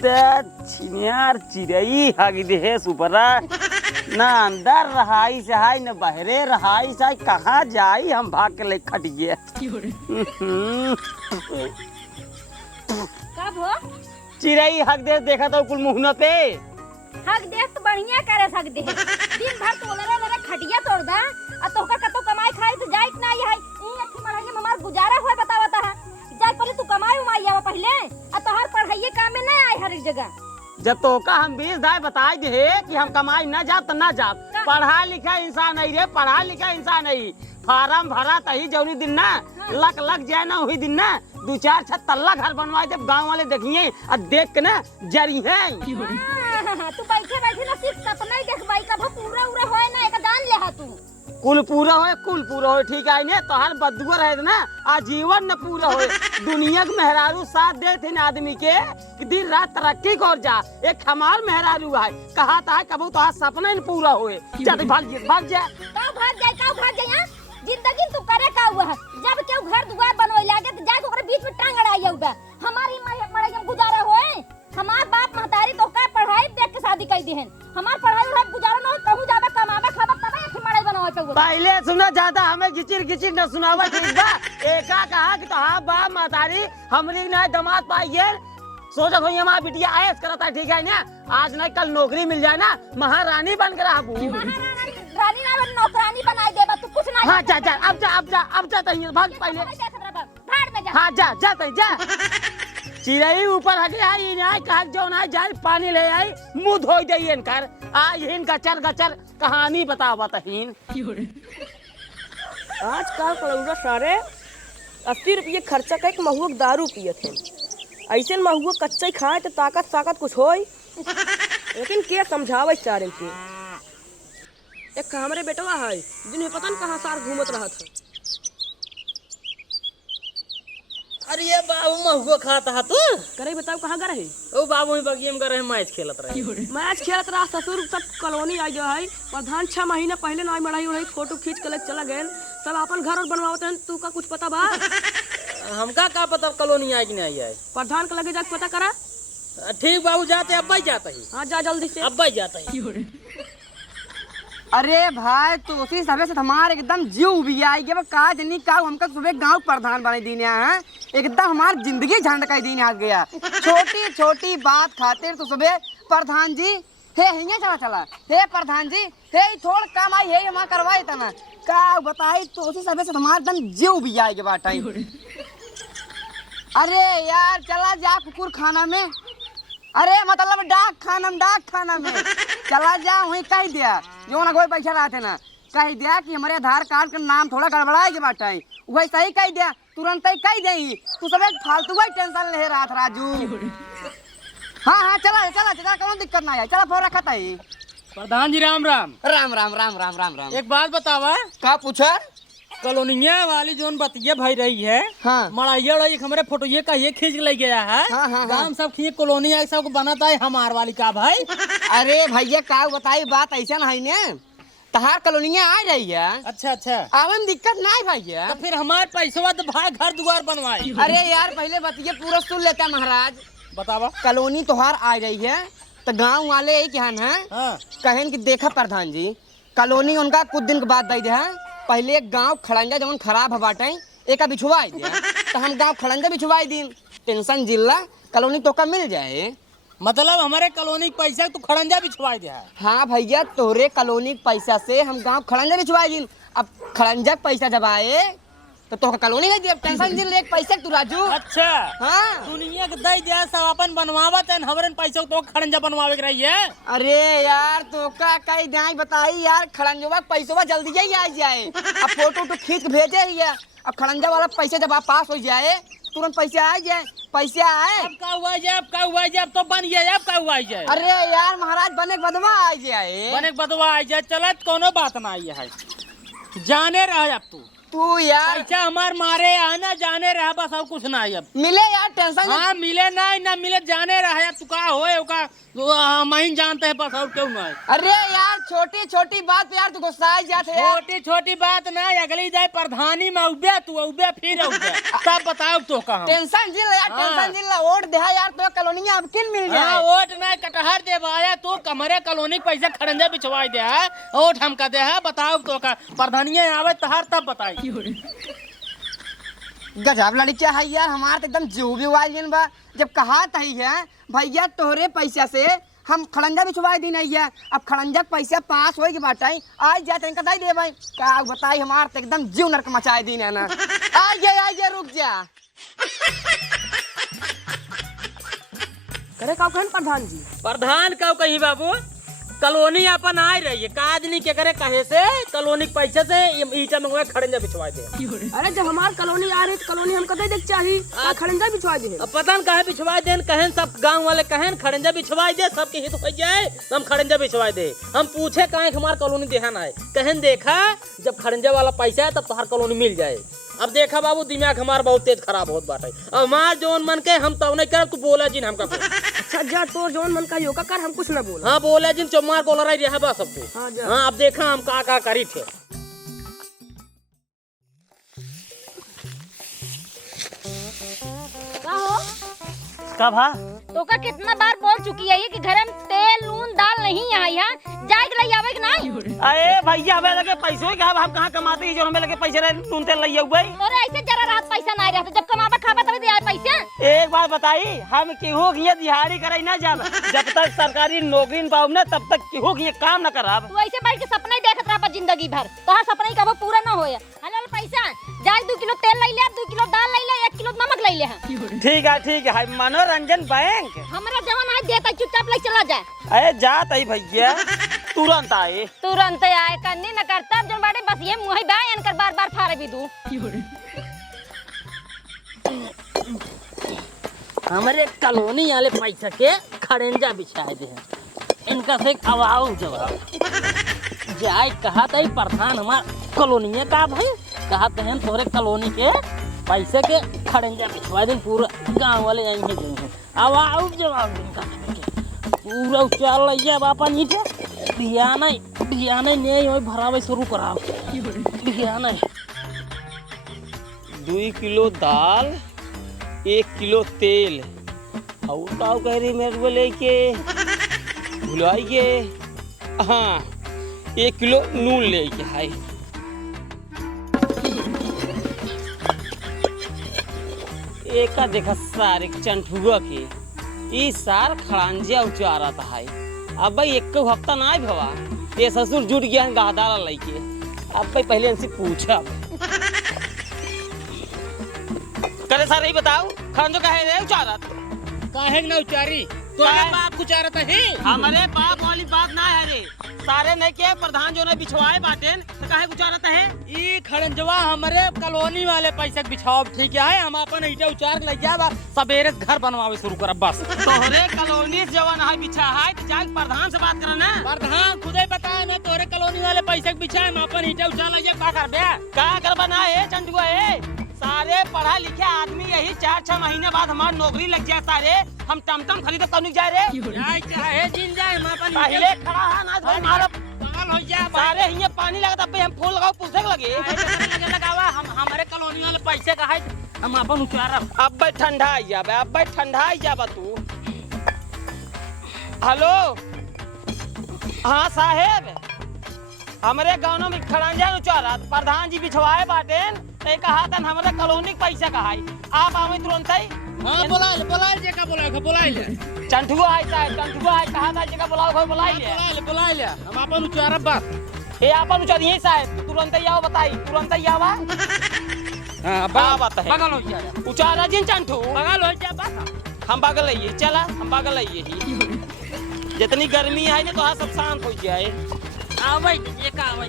छिनियार चिड़ई हगी दे सुपरा ना अंदर रहाई से हाय न बहरे रहाई से कहाँ जाई हम भाग के ले खटिए कब हो चिड़ई हक दे देखा तो कुल मुहना पे हक दे तो बढ़िया करे सक दे दिन भर तो लरे खटिया तोड़ दा आ तोहका कतो कमाई खाई तो जाइत ना है ई अच्छी मढ़ाई में हमार गुजारा होय बतावता है जाय पहले तू कमाई उमाई आवा पहले आ तोहर पढ़ाई काम में नहीं आई हर एक जगह जब तो का हम 20 दाय बताई दे कि हम कमाई न जाब तो न जाब पढ़ा लिखा इंसान नहीं रे पढ़ा लिखा इंसान नहीं फार्म भरा तही जौनी दिन ना लग जाए ना वही दिन ना 2-4 छत तल्ला घर बनवाए जब गांव वाले देखिए और देख के ना जरी है तू बैठे बैठे ना सिर्फ सपना ही देख भाई कब पूरा पूरा होए ना एक दान ले हा तू कुल पूरा हो ठीक है ने तोहर बदुआ रहे ना आजीवन न पूरा हो दुनिया के मेहरारू साथ दे थे आदमी के कि दिन रात तरक्की कर जा एक हमार मेहरारू है कहा था कबू तो सपना न पूरा होए चल भाग जा जिंदगी तू करे का हुआ है जब केहू घर दुआर बनवे लागे तो जाके ओकरे बीच में टांग अड़ाई होबे हमारी मड़ाई में गुजारा होए हमार बाप महतारी तो का पढ़ाई देख के शादी कर दिहन हमार पढ़ाई उड़ा गुजारा न हो कहूं जाबे कमाबे खाबे तबे एक मड़ाई बनावे पे पहले सुना ज्यादा हमें गिचिर न सुनावा ठीक बा एका कहा कि तो हां बाप महतारी हमरी ना दमाद पाइए सोचत होई हमार बिटिया आयस करता ठीक है ना आज नहीं कल नौकरी मिल जाए ना महारानी बन के रहबू रानी ना नौकरानी बनाई देबा तू कुछ ना हां जा अब जा तही भाग पहले भाड़ में जा हां जा चिड़ई ऊपर हटे आई ना कहा जो ना जाए पानी ले आई मुंह धोई देन कर हिन गचर कहानी बतावा तहीन आज का कलौरा सारे 80 रुपये खर्चा का एक महुआ दारू पिए थे ऐसे महुआ कच्चा ही खाए तो ताकत कुछ होई लेकिन के समझावे चारे के एक हमारे बेटवा है जिन्हें पता नहीं कहाँ सार घूमत रहा था अरे ये बाबू महुआ खाता है तू करे बताओ कहाँ गए है ओ बाबू ही बगिए में गए मैच खेलत रहे मैच खेलत रहा ससुर सब कॉलोनी आ गया है प्रधान 6 महीने पहले ना मढ़ाई उड़ाई फोटो खींच के चला गए सब अपन घर और बनवाते हैं तू का कुछ पता बा हमका का पता कॉलोनी आई कि नहीं आई प्रधान का लगे जाके पता करा ठीक बाबू जाते अब भाई जाता ही हाँ जा जल्दी से अब भाई जाता ही अरे भाई तो उसी समय से हमारे एकदम जीव भी आई गया का जनी का हमका सुबह गांव प्रधान बने दीने हैं एकदम हमारी जिंदगी झंडका दीने आ गया छोटी बात खातिर तो सुबह प्रधान जी हे हिंगे चला हे प्रधान जी हे थोड़ा काम आई हे हमारा करवाए तना का बताई तो उसी समय से हमारे एकदम जीव भी आई गया टाइम अरे यार चला जा कुकुर खाना में अरे मतलब डाक खाना में चला जा वहीं कह दिया जो ना कोई पैसा लाते ना कह दिया कि हमारे आधार कार्ड का नाम थोड़ा गड़बड़ाए के बाटे वैसा ही कह दिया तुरंत ही कह दे तू सब एक फालतू ही टेंशन ले रहा था राजू हाँ चला कौन दिक्कत ना है चला फोन रखा था प्रधान जी राम राम एक बात बतावा का पूछा कॉलोनिया वाली जोन बतिया भाई रही है हाँ मड़ाइया उड़ाई हमारे फोटो ये का ये खींच ले गया है हाँ। गांव सब खींच कॉलोनी सब बनाता है हमार वाली का भाई अरे भैया का बताई बात ऐसा नहीं ने तहार कॉलोनिया आ रही है अच्छा आवे में दिक्कत नहीं भैया तो फिर हमारे पैसवा तो भाई घर दुआर बनवाई अरे यार पहले बतिया पूरा सुन लेता महाराज बतावा कॉलोनी तोहार आ रही है तो गांव वाले यही कहन है हाँ। कहन कि देखा प्रधान जी कॉलोनी उनका कुछ दिन के बाद दे है पहले एक गांव खड़ंजा जब खराब है बाटे एक बिछवाई दिया तो हम गांव खड़ंजा बिछवाई दी टेंशन जिला कॉलोनी तो का मिल जाए मतलब हमारे कॉलोनी के पैसा तू खड़ंजा बिछवा दिया हाँ भैया तोरे कॉलोनी के पैसा से हम गांव खड़ंजा बिछवाई दी अब खड़ंजा पैसा जब आए तो कॉलोनी में दिया टेंशन जिल एक पैसा तू राजू अच्छा हाँ दुनिया के दई दिया सब अपन बनवावत है हमरे पैसा तो खड़ंजा बनवावे के रही है अरे यार तो का कई दाई बताई यार खड़ंजवा पैसा जल्दी ही आ जाए अब फोटो खींच के भेजे ही है अब खड़ंजा वाला पैसा जब आप पास हो जाए तुरंत पैसा आ जाए पैसा आए अब का हुआ जाए अब तो बन गया अब का हुआ जाए अरे यार महाराज बने के बदवा आ जाए बने के बदवा आ जाए चलत कोनो बात ना आई है जाने रह अब तू तू यार पैसा हमार मारे आना जाने रहा बस और कुछ ना अब। मिले यार टेंशन हाँ मिले नहीं ना मिले जाने रहा है तू का होए का हम ही जानते हैं बस और क्यों ना है। अरे यार छोटी छोटी बात पे यार तू गुस्सा जाते है। छोटी छोटी बात ना अगली जाए प्रधानी में उबे तू उबे फिर उबे तब बताओ तो कहाँ टेंशन जिल यार टेंशन जिल वोट दे यार तो कॉलोनी अब किन मिल हाँ जाए। वोट नहीं कटहर दे आया तो कमरे कॉलोनी पैसे खड़ंजे बिछवाई दे है वोट हम का दे है बताओ तो का प्रधानिया आवे तहार तब बताई। गजब लड़किया है यार हमार तो एकदम जीव भी वालियन बा जब कहा तही है भैया तोहरे पैसा से हम खड़ंजा बिछवा दी नहीं है अब खड़ंजा पैसा पास हो के बाटाई आज जा तन कदाई दे भाई का बताई हमार तो एकदम जीव नरक मचाए दी ना आ गया रुक जा करे का कहन प्रधान जी प्रधान का कहीं बाबू कॉलोनी अपन आ रही है काज नहीं के करे कहे से कॉलोनी के पैसे से ईटा मंगवा खड़ंजा बिछवा दे। अरे जब हमार कॉलोनी आ रही तो कॉलोनी हम कदे देख चाहिए खड़ंजा बिछवा दे। अब पता न कहे बिछवा दे कहन सब गांव वाले कहन खड़ंजा बिछवा दे सबके हित हो जाए हम खड़ंजा बिछवा दे। हम पूछे कहे हमार कॉलोनी देहा ना है कहन देखा जब खड़ंजा वाला पैसा है तब तोहार कॉलोनी मिल जाए। अब देखा बाबू दिमाग हमार बहुत तेज खराब होत बाटे अब हमार जोन मन के हम तब नहीं कर तू बोला जिन हमका अच्छा जा तो जोन मन का योगा कर हम कुछ ना बोल। हाँ बोला जिन चौमार बोल रही है बस सब तू। हाँ जा हाँ अब देखा हम का करी थे। का हो कब हा तो का कितना बार बोल चुकी है ये कि घर में तेल नून दाल नहीं आई है जाए के लिए आवे कि नहीं। अरे भैया हमें लगे पैसों के हम कहाँ कमाते हैं जो हमें लगे पैसे रहे नून तेल लइए हुए। तोरे ऐसे जरा रात पैसा नहीं रहता जब कमाबा खाबा तभी दे आए पैसे। एक बात बताई हम केहू की दिहाड़ी करे ना जब तक सरकारी नौकरी न पाऊ ना तब तक केहू की काम न करब। तू ऐसे बैठ के सपना ही देखत रहा जिंदगी भर तोहार सपना ही कबो पूरा ना होए। हलो पैसा जाए 2 किलो तेल ले ले 2 किलो दाल ले ले 1 किलो नमक ले ले। ठीक है मनोरंजन बैंक हमरा जवान आज देता चुपचाप ले चला जाए। अरे जात ही भैया तुरंत आए तुरंत आए करनी न करता जब बाटे बस ये मुंह ही बयान कर बार बार फारे भी दू। हमारे कॉलोनी वाले पैसा के खड़ंजा बिछाए दे इनका से खवाओ जवाब जाए कहा था प्रधान हमार कॉलोनी का भाई कहा हैं तोरे कॉलोनी के पैसे के खड़ंजा बिछवा दिन पूरा गांव वाले आएंगे जाएंगे अब आओ जवाब इनका पूरा उचार लिया बापा नीचे बिया नहीं वही भरावे शुरू कराओ बिया नहीं 2 किलो दाल 1 किलो तेल और का कह रही मेरे को लेके भुलाइए। हाँ 1 किलो नून लेके हाय एक का देखा सारे चंठुआ के ई सार खड़ांजिया उचारा था है अब भाई 1 हफ्ता ना भवा ये ससुर जुट गया है गादारा लेके अब भाई पहले इनसे पूछा करे सारे ही बताओ खड़ांजो काहे रे उचारा काहे ना उचारी तोरा बाप उचारत है हमारे बाप वाली बात ना है रे सारे नहीं के प्रधान जो ने बिछवाए बाटेन तो काहे उचारत है ई खड़ंजवा हमारे कॉलोनी वाले पैसे बिछाओ ठीक है हम अपन ईटा उचार के ले जाब सवेरे घर बनवावे शुरू करब बस। तोहरे कॉलोनी से जवन है बिछा है तो जाके प्रधान से बात करा ना। प्रधान खुदे बताए ना तोरे कॉलोनी वाले पैसे बिछाए हम अपन ईटा उचार ले जाब का करबे का करबा ना है चंदुआ है सारे पढ़ा लिखे आदमी यही 4-6 महीने बाद हमारी नौकरी लग जाए सारे हम टमटम खरीदे कौन जाए रे जाए चाहे जिन जाए हम अपन पहले खड़ा है ना भाई मारो पागल हो जा सारे हिये पानी लगता पे हम फूल लगाओ पूछे लगे लगे लगावा हम हमारे कॉलोनी वाले पैसे का है हम अपन उचारब अब भाई ठंडा आई जाबे अब भाई ठंडा आई जाबा तू। हेलो हाँ साहेब हमारे गाँव में खड़ंजा उचारा प्रधान जी बिछवाए बाटेन ते कहा था हमारे कॉलोनी पैसा कहा आप आवे तुरंत ही। हां बोला जगह बोला ले चंठुआ है कहा था जगह बुला ले हम अपन उचारब बस ए अपन उचार यही साहब तुरंत ही आओ बताई तुरंत ही आवा। हां बात है बगल हो जा उचारा जिन चंठू बगल हो जा बस हम बगल आइए चला हम बगल आइए ही जितनी गर्मी है ना तो सब शांत हो जाए आवे ये का आवे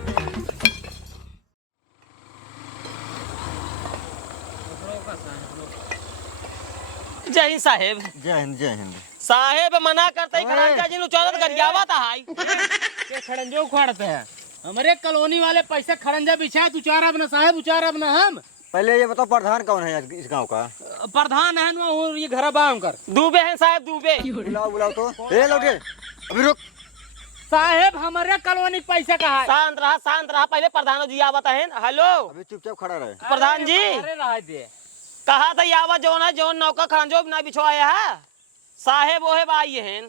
जय हिंद साहेब जय हिंद साहेब मना करते ही खड़ंजा जिन उचारत गरियावा था हाई के खड़ंजो उखाड़ते हैं हमारे कॉलोनी वाले पैसे खड़ंजा बिछाए, तू चार अब ना साहब, उचार अब ना हम। पहले ये बताओ प्रधान कौन है इस गांव का? प्रधान है ना वो, ये घर बाम कर दूबे हैं साहब, दूबे। बुलाओ बुलाओ तो। ए लौटे, अभी रुक। साहेब हमारे कॉलोनी पैसे कहा है? शांत रहा, पहले प्रधान जी आवत है। हेलो अभी चुपचाप खड़ा रहे। प्रधान जी, अरे रह दे। कहा था यावा जो नौका खड़ंजो ना बिछवाया है साहेब, वो है बाई है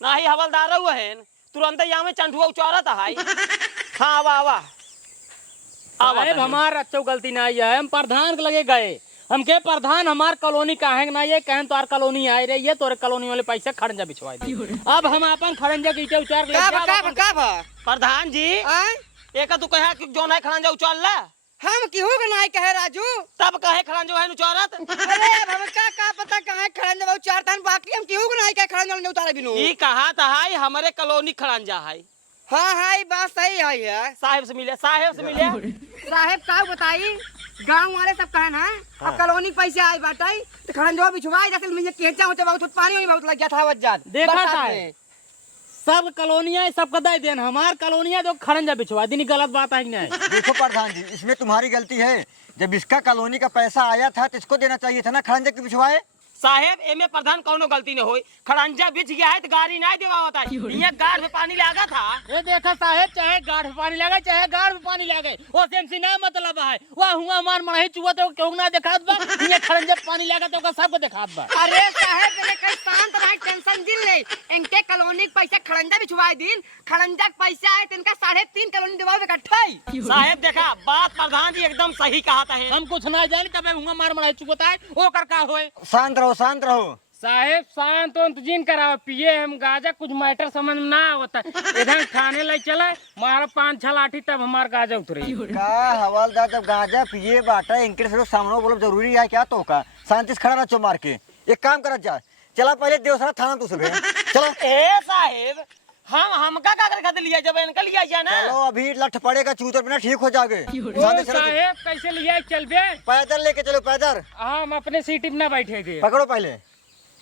ना ही हवलदार हुआ है, तुरंत यहाँ में चंठुआ उचारत है। हाँ आवा साहेब हमारा अच्छा गलती नहीं है, हम प्रधान के लगे गए, हम के प्रधान हमार कॉलोनी काहे ना, ये कहें तोर कॉलोनी आई रही है, तोरे कॉलोनी वाले पैसे खड़ंजा बिछवा दे। अब हम अपन खड़ंजा के ईटे उचार ले प्रधान जी। एक तू कहा कि जो नहीं खड़ंजा उचार ला, हम क्यों नहीं कहे राजू? तब कहे खड़ंजो है उचारत। अरे अब हमें का पता कहाँ खड़ंजा वो चार तन, बाकी हम क्यों नहीं कहे खड़ंजा नहीं उतारे बिनु। ये कहा था हमारे कॉलोनी खड़ंजा है। हाँ ये बात सही है। साहेब से मिले। साहेब का बताई, गांव वाले सब कहे ना अब कॉलोनी पैसे आए बाटाई तो खड़ंजो बिछवाई, जैसे मुझे केचा होते बहुत पानी बहुत लग गया था वजह। देखा साहेब, सब कॉलोनियां सबका दे देन, हमार कॉलोनियां तो खड़ंजा बिछवा दी, गलत बात है नहीं। देखो प्रधान जी, इसमें तुम्हारी गलती है। जब इसका कॉलोनी का पैसा आया था तो इसको देना चाहिए था ना, खड़ंजा क्यों बिछवाए? साहेब एमे प्रधान कौनो गलती न होई, खड़ंजा बिछ गया है तो गाड़ी नहीं देवावता है, ये गाड़ में पानी लगा था। ये देखा साहेब, चाहे गाढ़ में पानी लगे चाहे गाढ़ में पानी लगे, वो सेमसी ना मतलब है, वह हुआ हमार मरही चुआ तो क्यों ना दिखात बा, ये खड़ंजा पानी लगा तो सबको दिखात बा। अरे साहेब मैंने कहीं शांत रहा, टेंशन जिन ले, इनके कॉलोनी के पैसा खड़ंजा बिछवाए दिन, खड़ंजा के पैसा आए तो इनका 3.5 कॉलोनी दिवाओ इकट्ठा ही। साहेब देखा बात प्रधान जी एकदम सही कहा था। हम कुछ ना जाने तब हुआ मार मरही चुकता है, वो कर का होए। शांत रहो। साहेब शांत तो जिन कराओ, पिए हम गाजा, कुछ मैटर समझ में ना होता, इधर थाने ले चले, मारा 5-6 लाठी तब हमार गाजा उतरे। का हवलदार जब गांजा पिए बाटा इनके से सामने बोलो जरूरी है क्या? तो का शांति से खड़ा रहो मार के। एक काम करा जा, चला पहले देवसरा थाना तू सुबह चलो। ए साहेब हमका का कर लिया, जब इनका लिया जाए ना। चलो अभी लठ पड़ेगा चूतर बिना ठीक हो जाओगे। साहेब कैसे लिया चल बे? पैदल लेके चलो, पैदल। हम अपने सीट में ना बैठे थे। पकड़ो पहले,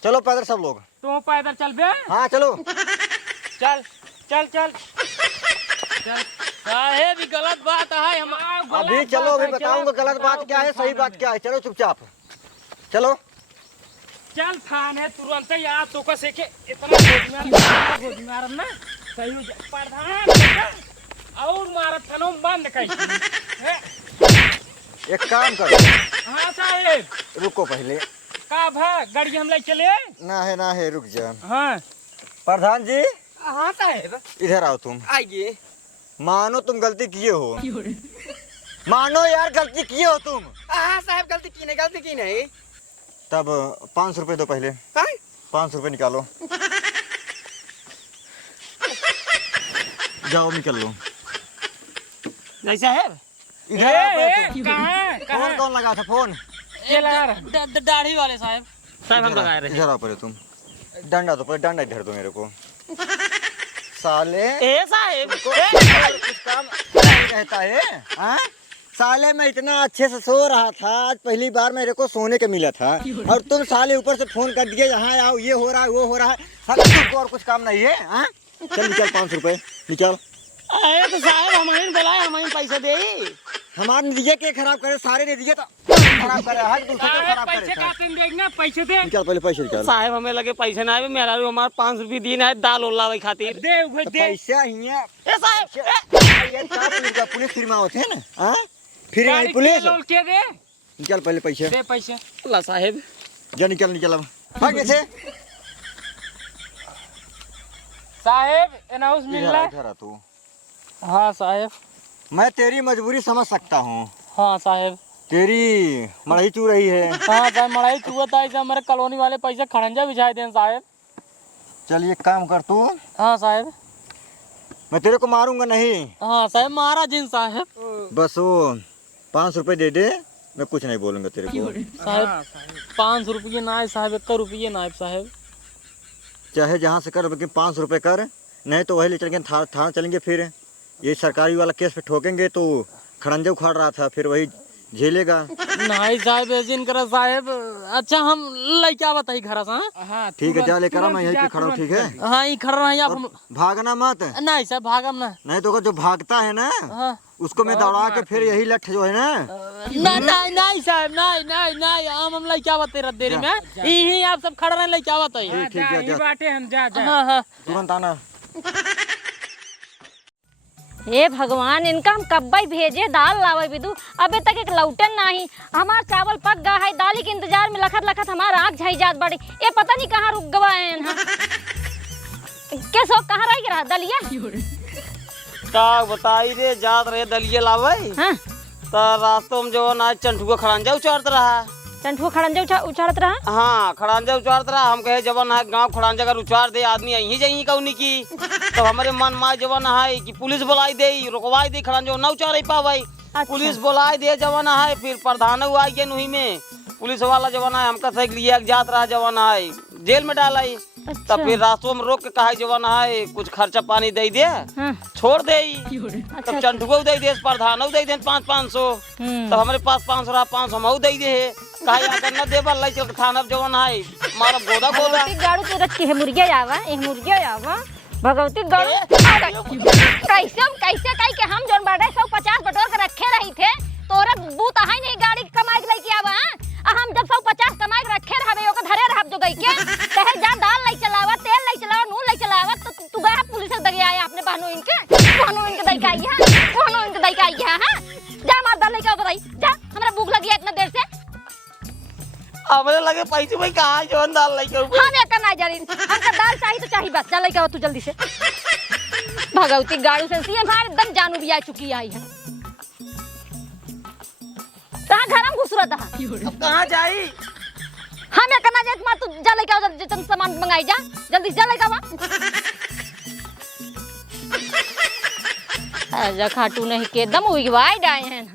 चलो पैदल सब लोग। तो पैदल चल बे? हाँ चलो। चल चल चल चल। साहेब ये गलत बात है, हम अभी चलो, अभी बताऊंगा गलत बात क्या है, सही बात क्या है। चलो चुपचाप चलो। चल थाने तुरंत यार, तो का सेके इतना गोजमार ना सही हो जाए। प्रधान और मारा थानो बंद कर। एक काम करो। हाँ साहेब। रुको पहले। का भा गाड़ी हम ले चले? ना है रुक जा। हाँ प्रधान जी। हाँ साहेब इधर आओ तुम। आइए। मानो तुम गलती किए हो, मानो यार गलती किए हो तुम। हाँ साहेब गलती की नहीं। तब 500 रुपए दो पहले। 500 रुपए निकालो। जाओ निकल लो। नहीं साहेब इधर आओ तुम। कहाँ फोन कौन लगा था? फोन दाढ़ी वाले साहब। साहब हम लगाए रहे। इधर आओ पहले तुम। डंडा तो पहले डंडा इधर दो मेरे को। साले ए साहेब कुछ काम नहीं रहता है। हाँ? साले मैं इतना अच्छे से सो रहा था, आज पहली बार मेरे को सोने के मिला था, और तुम साले ऊपर से फोन कर दिए यहाँ आओ, ये हो रहा है वो हो रहा है। साले तुमको और कुछ काम नहीं है? हाँ? चल निकल 500 रुपए निकल। अरे तो साहेब हमारे बुलाए, हमारे पैसे दे। हमारे नतीजे के खराब करे, सारे नतीजे तो खराब करे, हर दूसरे को खराब करे। पैसे दे। निकाल पहले पैसे निकाल। साहेब हमें लगे पैसे ना आए, मेरा हमारे 5 रुपये दिन है दाल उल्ला वही खातिर। दे तो पैसा हियां ए साहेब ये का पुलिस फिरमा होते हैं ना। हाँ फिर आई पुलिस। के दे। निकाल पहले पैसे। दे पैसे। अल्लाह साहेब जा निकल अब भाग ऐसे। साहेब अनाउंस मिल रहा है। इधर आ तू। हाँ साहेब। मैं तेरी मजबूरी समझ सकता हूँ। हाँ साहेब। तेरी मड़ाई चू रही है। हाँ साहब मड़ाई चुआ था, इसे हमारे कॉलोनी वाले पैसे खड़ंजा बिछाए दें साहेब। चल एक काम कर तू। हाँ साहेब। मैं तेरे को मारूंगा नहीं। हाँ साहेब मारा जिन साहेब। बस वो 500 रुपए दे दे, मैं कुछ नहीं बोलूंगा तेरे को। साहेब 500 रुपये ना है साहेब, 1 रुपये ना है साहेब। चाहे जहाँ से कर, लेकिन 500 रुपए कर, नहीं तो वही ले चलेंगे थाना चलेंगे। फिर ये सरकारी वाला केस पे ठोकेंगे तो खड़ंजा उखाड़ रहा था, फिर वही झेलेगा। नहीं साहब जिन करा साहब। अच्छा हम लइका बताई घर से। हाँ ठीक है, जा लेकर आ, मैं यहीं पे खड़ा हूँ, ठीक है? हाँ ये खड़ा रही आप। और भागना मत। नहीं साहब भागम ना। नहीं तो जो भागता है ना हाँ। उसको मैं दौड़ा के फिर यही लठ जो है ना। नहीं साहब नहीं हम लइका बते रह देरी में यही आप सब खड़ा रहे लइका बताई। ठीक है, जा बाटे हम जा हाँ हाँ तुरंत आना। हे भगवान, इनका हम कब्बई भेजे दाल लावे बिदू, अबे तक एक लौटन नहीं। हमार चावल पक गया है, दाली के इंतजार में लखत लखत हमार आँख झई जात बड़ी। ये पता नहीं कहाँ रुक गए हैं। के सो कहाँ रह रहा दलिया? का बताई रे, जात रहे दलिया लावे हाँ तो रास्तों में जो ना चंठुआ खड़ंजा उचारत रहा। चंठुआ खड़ंजा उछाड़त रहा। हाँ खड़ंजा उचारत रहा। हम कहे जवन है गांव खड़ंजा अगर उचार दे आदमी यहीं जाइए कौनी की। तो हमारे मन में जवन है कि पुलिस बुलाई दे, रुकवाई दे, खड़ंजा ना उचार पावे। अच्छा। पुलिस बुलाई दे जवन है, फिर प्रधान आई गए नुही में पुलिस वाला जवन है हमका सही लिया जात रहा जवन है जेल में डालाई। अच्छा। तब फिर रास्तों में रोक के कहा जवन है कुछ खर्चा पानी दे दे, हाँ। छोड़ दे। अच्छा। तब चंटुआ दे दे, प्रधान दे दे 500। तब हमारे पास 500 रहा, 500 हम दे दे। कहा अगर न देबा लाई चल खाना जवन है मारा गोदा गोदा। भगवती गाड़ू तो रख के है मुर्गिया आवा, ए मुर्गिया आवा। भगवती गाड़ू कैसे कहीं के हम जोन बाटे 150 बटोर के रखे रही थे, तोरा बूत है नहीं गाड़ी कमाई के लेके आवा। हम जब 150 कमाई के रखे रहबे ओके धरे रहब जो गई के कहे जा दाल नहीं चलावा, तेल नहीं चलावा, नून नहीं चलावा। तो तू गया पुलिस से दगे आया अपने बहनों इनके दई के आई है, बहनों इनके दई के आई है। हां जा मार दाल लेके बताई जा, हमरा भूख लगी है इतना देर से। हमें लगे पैसे भाई कहाँ जवन दाल लेके हम एक ना जारी, हमका दाल चाहिए तो चाहिए बस। जा लेके आओ तू जल्दी से। भगवती गाड़ू से सी हमारे एकदम जानू भी आ चुकी आई है। कहाँ घर में घुस रहा था? अब कहाँ जाई? हम एक ना जाए, तू जा लेके आओ जल्दी, तुम सामान मंगाई जा जल्दी से, जा लेके आओ। आजा खाटू नहीं के दम हुई वाई डाए हैं ना।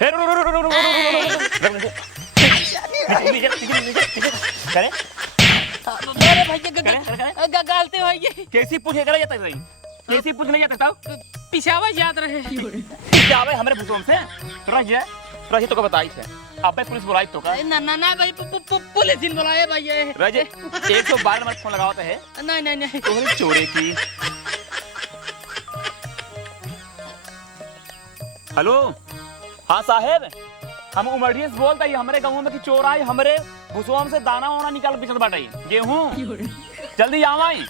मेरे भैया गालते भैया कैसी पूछे करा जाता है? कैसी पूछने जाता था? पिछावा याद रहे। क्या आवे हमारे भूतों से रही तो का बताई थे। अब पुलिस बुलाई तो का ना भाई पुलिस दिन बुलाए भैया। राजे 112 नंबर फोन लगाता है। नहीं तो चोरी की। हेलो हाँ साहेब, हम उमरिया से बोलता है हमारे गाँव में कि चोर आए हमारे भूसवा से दाना वाना निकाल बिचल बाटे गेहूं। जल्दी आओ आई।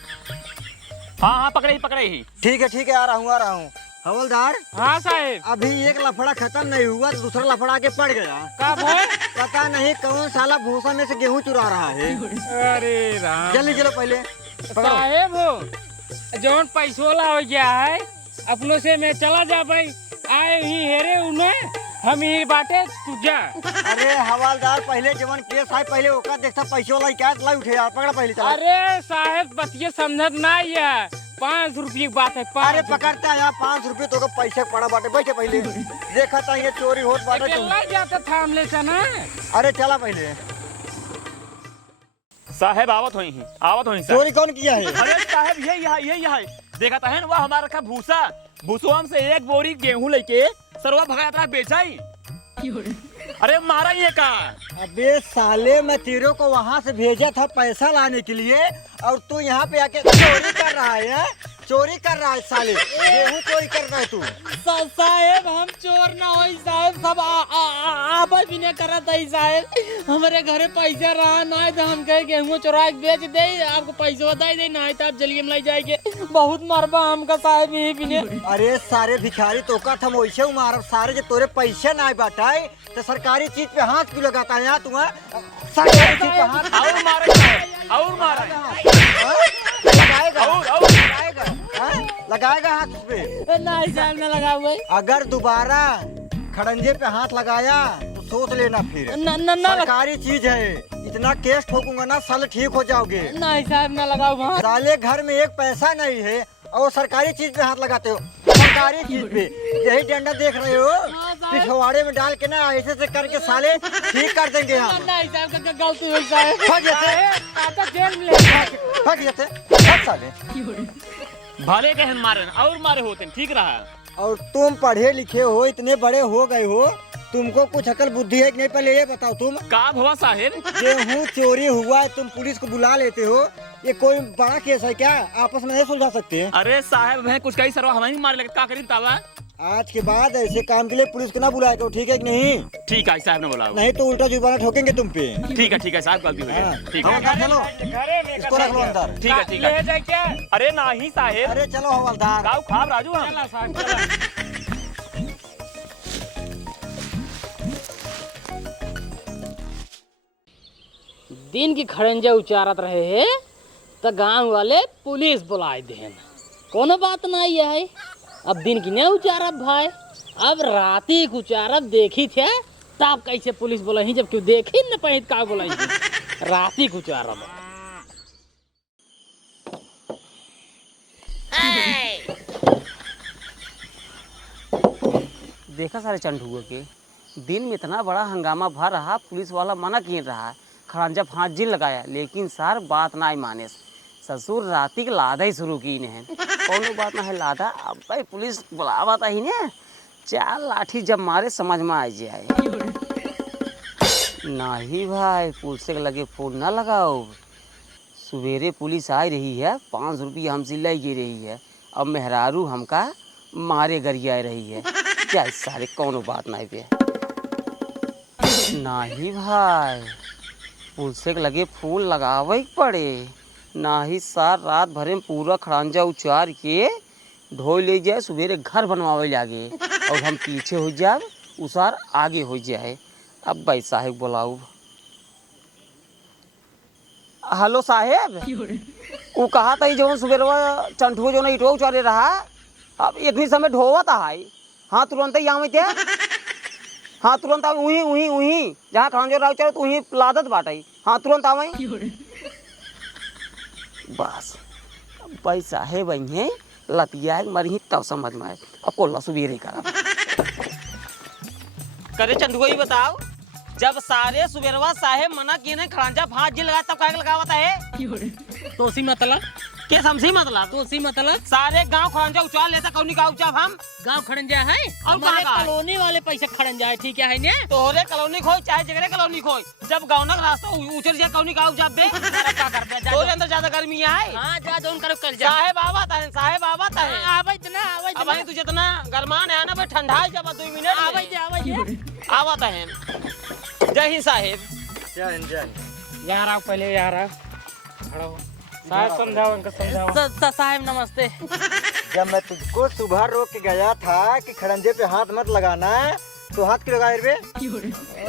हाँ पकड़े ही। ठीक है आ रहा हूँ। हवलदार। हाँ साहब। अभी एक लफड़ा खत्म नहीं हुआ तो दूसरा लफड़ा आगे पड़ गया। कब है? पता नहीं कौन साला भूसा में से गेहूं चुरा रहा है। अरे राम। जल्दी चलो पहले साहेब हो जौन पैसोला हो गया है अपनों से मैं चला जा भाई, आए ही हेरे उन्हें हम ही बाटे तू जा। अरे हवलदार पहले जवन केस है पहले ओका देखता पैसे वाला क्या लाई उठे यार, पकड़ा पहले चला। अरे साहेब बतिये समझत नहीं है, 5 रुपये की बात है। अरे पकड़ता यार 5 रुपये तो पैसे पड़ा बाटे, बैठे पहले देखा था ये चोरी होत बाटे तुम। जाता था हमले से ना। अरे चला पहले। साहेब आवत हुई चोरी कौन किया है? अरे साहेब यही है देखा था है वह हमारा रखा भूसा, भूसवा से 1 बोरी गेहूं लेके सरवा भगाया था बेचाई। अरे मारा ये का। अबे साले मैं तेरे को वहाँ से भेजा था पैसा लाने के लिए और तू यहाँ पे आके चोरी कर रहा है। चोरी कर रहा है साले, गेहूं चोरी कर रहा है तू। साहेब हम चोर ना हो साहेब, सब आप भी नहीं करत है साहेब। हमारे घरे पैसा रहा ना तो हम कहे गेहूं चोरा के बेच दे, आपको पैसा बता दे ना तो आप जल्दी में लाई जाएंगे। बहुत मारबा हमका साहेब यही भी नहीं। अरे सारे भिखारी तो का थम वैसे मार सारे जो तोरे पैसे ना बाटाए तो सरकारी चीज पे हाथ क्यों लगाता है यहाँ तुम्हारा? सरकारी चीज पे हाथ और मारा लगाएगा हाथ पे। नहीं साहब ना लगा हुआ। अगर दोबारा खड़ंजे पे हाथ लगाया तो सोच लेना फिर। ना सरकारी चीज है, इतना केस ठोकूंगा ना साले ठीक हो जाओगे। नहीं साहब ना लगा हुआ। साले घर में एक पैसा नहीं है और सरकारी चीज पे हाथ लगाते हो। सरकारी चीज पे यही डंडा देख रहे हो, पिछवाड़े में डाल के ना ऐसे से करके साले ठीक कर देंगे हम। नहीं साहब का गलती हुई साहब। भाग जाते, आता जेल में ले भाग जाते, भाग साले। भले कहन मारे और मारे होते ठीक रहा। और तुम पढ़े लिखे हो, इतने बड़े हो गए हो, तुमको कुछ अकल बुद्धि है कि नहीं? पहले ये बताओ तुम। का हुआ साहेब? गेहूँ चोरी हुआ, तुम पुलिस को बुला लेते हो, ये कोई बड़ा केस है क्या? आपस में नहीं सुलझा सकते हैं? अरे साहब मैं कुछ कही सरवा हमें मारे लगे का करीब तावा। आज के बाद ऐसे काम के लिए पुलिस को ना बुलाया करो, ठीक है कि नहीं? ठीक है साहब ने बोला। नहीं तो उल्टा जुबाना ठोकेंगे तुम पे। ठीक है साहब गलती हो गई। ठीक है चलो इसको रख लो अंदर। ठीक है। अरे नहीं साहेब। अरे चलो हवलदार। गाँव खाब राजू हम। दिन की खड़ंजा उचारत रहे है तो गांव वाले पुलिस बुलाए देन। कोनो बात नहीं है। अब दिन की नहीं उचारब भाई, अब राती के उचारब देखी थे तब कैसे पुलिस बोला जब क्यों देखी न पहित का बोला राती के उचारब। देखा सारे चंडुओं के दिन में इतना बड़ा हंगामा भर रहा, पुलिस वाला मना किए रहा, खड़ंजा फांस जिल लगाया, लेकिन सर बात ना माने। ससुर राती के लादा ही शुरू की ने कोनो बात ना है लादा। अब भाई पुलिस बुलावा था ही ने, चार लाठी जब मारे समझ में आ जाए। नहीं भाई पुलिस के लगे फोन ना लगाओ। सवेरे पुलिस आ रही है, 5 रुपया हमसे ले गे रही है। अब मेहरारू हमका मारे गरिया रही है। क्या सारे कोनो बात नहीं पे। नहीं भाई पुलिस के लगे फोन लगावे पड़े। नाही सार रात भरे में पूरा खड़ंजा उचार के ढोई ले जाए, सवेरे घर बनवावे लागे और हम पीछे हो जाए, उसार आगे हो जाए। अब भाई साहेब बुलाऊ। हेलो साहेब, वो कहा था जो सुबह चंठुआ जो ना इटवा उचारे रहा, अब इतनी समय ढोवा था हाई। हाँ तुरंत ही यहाँ थे। हाँ तुरंत आवे, उही जहाँ खड़ंजा रहा उचारे तो वहीं लादत बाटाई। हाँ तुरंत आवे बस। भाई साहेब है लतिया मरी तब समझ में आए। अब कोल्ला सुबेरे करा करे चंदुआ ही बताओ, जब सारे सुबेरवा साहेब मना किए ने खड़ंजा फांस जी लगा तब क्या लगावता है? तोसी मतलब के समझी मतलब तोसी मतलब सारे गांव खड़ंजा उचार लेता कौनी का उचार हम गांव खड़ंजा है और हमारे कहाँ का है? कॉलोनी वाले पैसे खड़ंजा है ठीक है ने। तोहरे कॉलोनी खोई चाहे जगरे कॉलोनी खोई, जब गाँव का रास्ता उचर जाए कौनी का उचार दे। क्या करबे जा तोरे अंदर ज्यादा गर्मी है। हां जा जोन करो कर जा। साहेब आवत है, साहेब आवत है। आवे इतना आवे अब भाई तू जितना गरमान है ना भाई ठंडा जब 2 मिनट आवे दे आवत है। जय हिंद साहेब। यार आप पहले यार खड़ो साहब समझाओ इनका समझाओ। साहब नमस्ते। जब मैं तुझको सुबह रोक के गया था कि खड़ंजे पे हाथ मत लगाना, तो हाथ क्यों लगाए रे?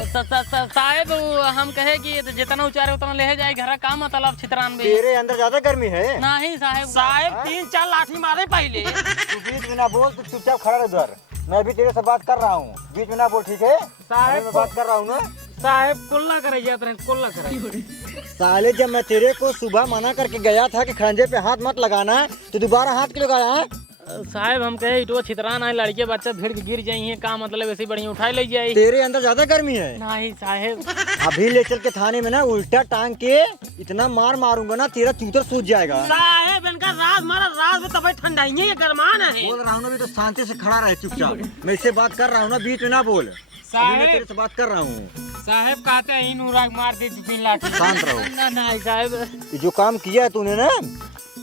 साहब हम कहे कि जितना उचारे उतना ले जाए घर का मतलब छितरान भी। तेरे अंदर ज्यादा गर्मी है। नहीं साहब साहेब 3-4 लाठी मारे पहले। तू बीच में ना बोल, तू चुपचाप खड़ा रह उधर। मैं भी तेरे से बात कर रहा हूँ, बीच में ना बोल ठीक है? साहब मैं बात कर रहा हूँ ना। साहब कुल्ला करे जाते हैं कुल्ला करे। साले जब मैं तेरे को सुबह मना करके गया था कि खड़ंजे पे हाथ मत लगाना, तो दोबारा हाथ क्यों लगाया है? साहब हम कहे इटो छितरान है, लड़के बच्चा भीड़ के गिर जाइए का मतलब ऐसे बढ़िया उठाई ले जाए। तेरे अंदर ज्यादा गर्मी है। नहीं साहब अभी ले चल के थाने में ना उल्टा टांग के इतना मार मारूंगा ना तेरा चूतर सूज जाएगा। साहेब इनका राज मारा, राज में तब ठंडा ही है, गरमान है। बोल रहा हूँ ना भी तो शांति से खड़ा रहे चुपचाप। मैं इससे बात कर रहा हूँ ना, बीच में ना बोल। अभी मैं तेरे से बात कर रहा हूँ। साहब कहते हैं नूराग मार दे 3 लाख। शांत रहो। नहीं साहब ये जो काम किया है तूने ना,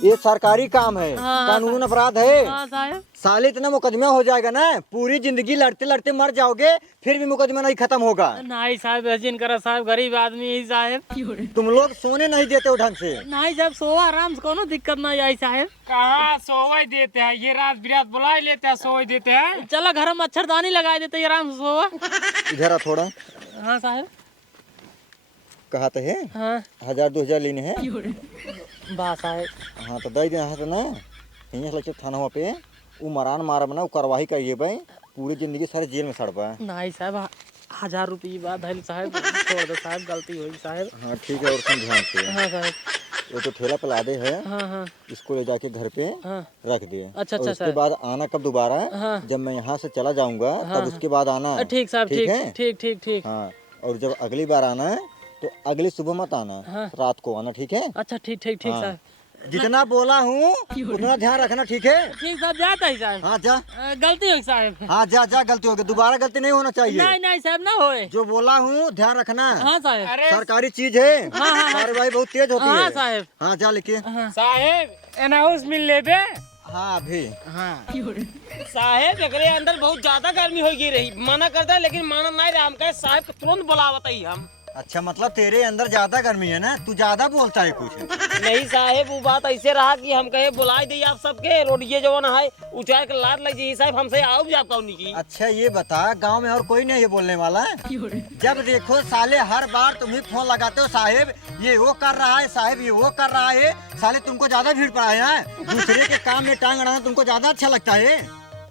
ये सरकारी काम है, हाँ, कानून अपराध है। हाँ साहब साले इतना मुकदमा हो जाएगा ना, पूरी जिंदगी लड़ते लड़ते मर जाओगे, फिर भी मुकदमा नहीं खत्म होगा। नहीं साहब जिन करा साहब गरीब आदमी ही साहब। तुम लोग सोने नहीं देते हो ढंग से। नहीं साहब सोवा आराम से कोनो दिक्कत नहीं आई साहब। कहाँ सोवा देते हैं, ये रात बिरात बुला ही लेते हैं, सोवा देते हैं। चलो घर में मच्छरदानी लगा देते आराम से सोवा। इधर आ थोड़ा। हाँ साहब कहा तो है हाँ 1000-2000 लेने हैं। बा साहब हाँ तो दे देना है ना, यहीं से थाना हुआ पे वो मरान मारब ना, वो कार्रवाई करिए भाई, पूरी जिंदगी सारे जेल में सड़ पाए। नहीं साहब 1000 रुपये बात है साहब, छोड़ दो साहब गलती हुई साहब। हाँ ठीक है, और ध्यान से। हाँ साहब वो तो ठेला पे लादे है, हाँ हाँ इसको ले जाके घर पे हाँ रख दिए। अच्छा, और अच्छा, उसके साहब। बाद आना कब दोबारा, हाँ। जब मैं यहाँ से चला जाऊंगा तब उसके बाद आना। ठीक साहब, ठीक है? ठीक ठीक ठीक। हाँ, और जब अगली बार आना है तो अगली सुबह मत आना, हाँ। रात को आना, ठीक है? अच्छा ठीक ठीक ठीक हाँ। साहब। जितना बोला हूँ उतना ध्यान रखना, ठीक है? ठीक साहब, जाता ही साहब। हाँ जा, गलती हो साहब। हाँ जा जा, गलती हो गई, दोबारा गलती नहीं होना चाहिए। नहीं नहीं साहब, ना होए। जो बोला हूँ ध्यान रखना। हाँ साहब। सरकारी चीज है, हाँ, हाँ। कार्रवाई बहुत तेज होती हाँ है। साहब। हाँ जा लिखिए। साहेब एनाउंस मिल लेबे। हाँ अभी साहेब एकरे अंदर बहुत ज्यादा गर्मी हो गई रही, मना करता है लेकिन माना नहीं रहा। हम कहे साहेब को तुरंत बुलावत ही हम। अच्छा, मतलब तेरे अंदर ज्यादा गर्मी है ना, तू ज्यादा बोलता है कुछ। नहीं साहेब, वो बात ऐसे रहा कि हम कहे बुलाई दी आप सबके रोडिये जो है उचार के लाद लग जी साहब, हमसे आओ जाता हूँ की। अच्छा ये बता, गांव में और कोई नहीं है बोलने वाला? जब देखो साले हर बार तुम ही फोन लगाते हो, साहेब ये वो कर रहा है, साहेब ये वो कर रहा है। साले तुमको ज्यादा भीड़ पड़ा है, दूसरे के काम में टांग अड़ाना तुमको ज्यादा अच्छा लगता है,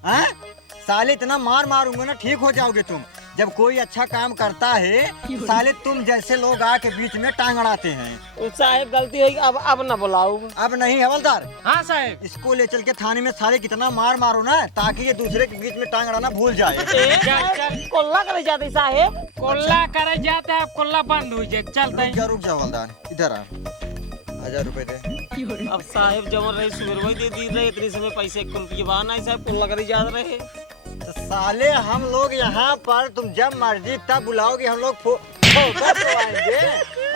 हाँ? साले इतना मार मारूंगा ना ठीक हो जाओगे तुम। जब कोई अच्छा काम करता है साले तुम जैसे लोग आके बीच में टांग अड़ाते हैं। साहेब गलती होगी, अब ना बुलाओ। अब नहीं हवलदार, हाँ साहेब। इसको ले चल के थाने में साले कितना मार मारो ना, ताकि ये दूसरे के बीच में टांग अड़ाना भूल जाए। कोल्ला करे जाते साहेब। कोल्ला करे जाता है, कोल्ला बंद हो जाए, चलता है। रुक जा हवलदार, इधर आ, 1000 रुपए दे। अब साहेब जमर रहे सुबह वही दे दी रहे, इतने समय पैसे कम की बात नहीं साहब, कोल्ला करे जाते रहे। तो साले हम लोग यहाँ पर तुम जब मर्जी तब बुलाओगे, हम लोग फोकट को आएंगे।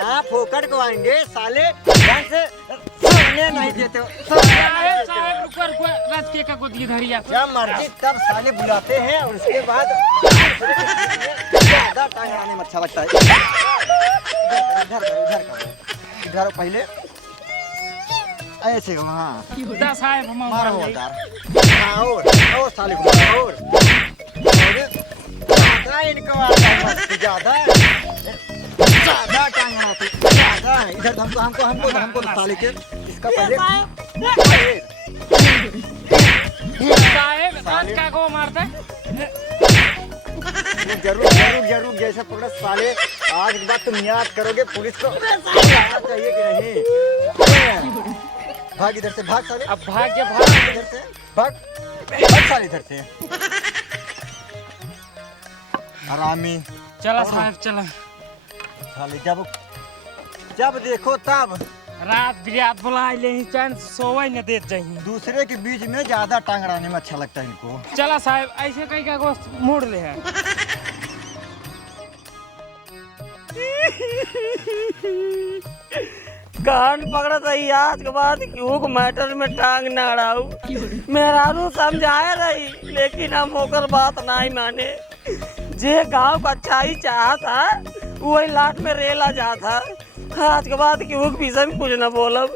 हाँ फोकट को आएंगे, साले ढंग से सोने नहीं देते हो। साहेब साहेब रुको रुको, राजकीय का गोदी धरिया। जब मर्जी तब साले बुलाते हैं और उसके बाद ज्यादा टांग अड़ाने में अच्छा लगता है। इधर करो, इधर पहले ऐसे करो, हाँ दा साहेब हम मारो हवलदार। हाँ, और साले को मारो, और ज्यादा इनको आता है, मस्त ज्यादा टांग अड़ाते, ज्यादा। इधर हमको साले के इसका पहले साहेब आज का को मारते हैं? जरूर जैसा पकड़ा साले, आज के बाद तुम याद करोगे पुलिस को आना चाहिए कि नहीं। भाग इधर से, भाग साले, अब भाग जा, भाग। इधर से भाग साले, इधर से आरामी। चला साहेब चला। साले जब देखो तब रात बिरात बुला ले, चैन सोवे न देत जाही। दूसरे के बीच में ज्यादा टांग अड़ाने में अच्छा लगता है इनको। चला साहेब, ऐसे कई का गोश्त मोड़ ले है। कान पकड़ा था आज के बाद क्यों को मैटर में टांग ना अड़ाऊ। मेहरारू समझाए रही लेकिन हम ओकर बात नहीं माने। जे गांव का अच्छाई चाहा था वही लाट में रेला जा था। आज के बाद क्यों विषय में कुछ न बोलब।